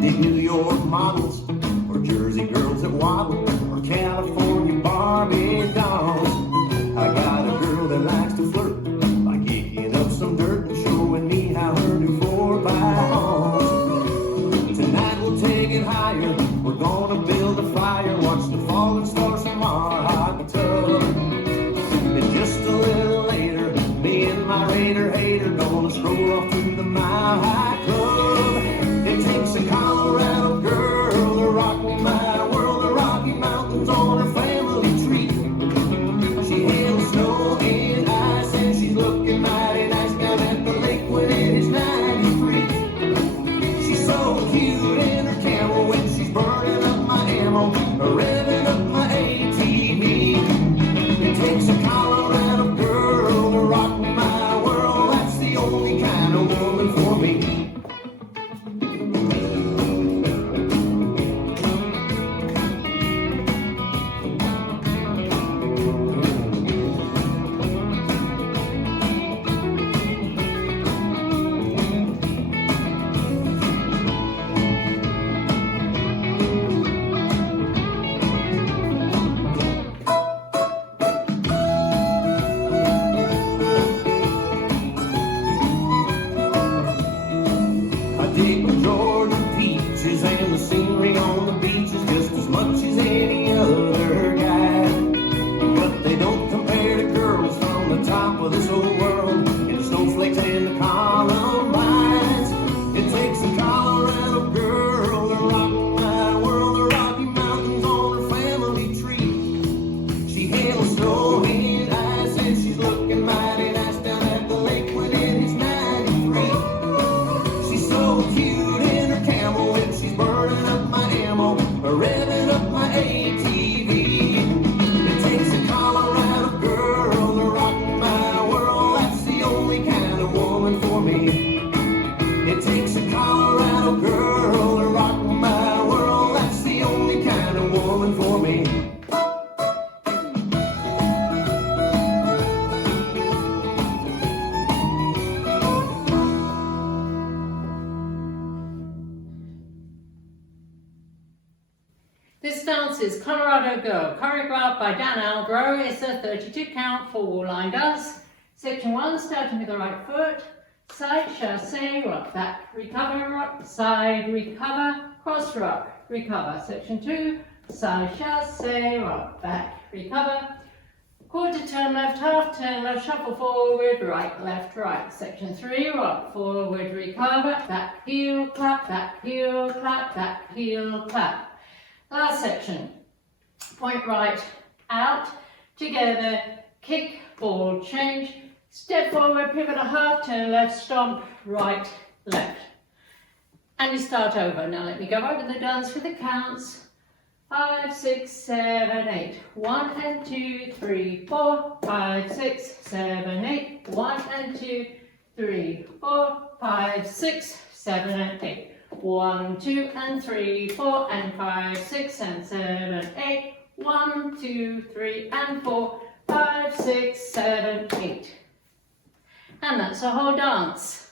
Dig New York models, or Jersey girls that waddle, or California Barbie dolls. I got a girl that likes to flirt by kicking up some dirt and showing me how her new 4x hauls. Tonight we'll take it higher. We're gonna build a fire, watch the falling stars from our hot tub. And just a little later, me and my Raider hater gonna stroll off to the Mile High Club. It takes a Colorado girl to rock my world. The Rocky Mountains on her family tree. She handles snow and ice, and she's looking mighty nice down at the lake when it is 93. She's so cute in her camel when she's burning up my ammo, or revving up my ATV. It takes a Colorado girl to rock my world. That's the only kind of woman for me. Dig the Georgia peaches and the scenery on the beaches just as much as any other guy. But they don't compare to girls from the top of this whole world, and the snowflakes and the columbines. It takes a Colorado girl to rock my world. The Rocky Mountains on her family tree. She handles snow and ice, and she's looking mighty nice down at the lake when it is 93. She's so cute in her camel when she's burning up my ammo, or revving up my ATV. It takes a Colorado girl to rock my world. That's the only kind of woman for me. It takes a Colorado girl to rock my world. That's the only kind of woman for me. This dance is Colorado Girl, choreographed by Dan Albro. It's a 32 count for wall line dance. Section 1, starting with the right foot. Side chassé, rock back, recover, rock, side, recover, cross rock, recover. Section 2, side chassé, rock back, recover. Quarter turn left, half turn left, shuffle forward, right, left, right. Section 3, rock forward, recover, back heel, clap, back heel, clap, back heel, clap. Last section, point right, out, together, kick, ball, change, step forward, pivot a half, turn left, stomp, right, left. And you start over. Now let me go over the dance with the counts. 5, 6, 7, 8. 1 and 2, 3, 4, 5, 6, 7, 8. 1 and 2, 3, 4, 5, 6, 7 and 8. 1, 2 and 3, 4 and 5, 6 and 7, 8. 1, 2, 3 and 4, 5, 6, 7, 8. And that's a whole dance.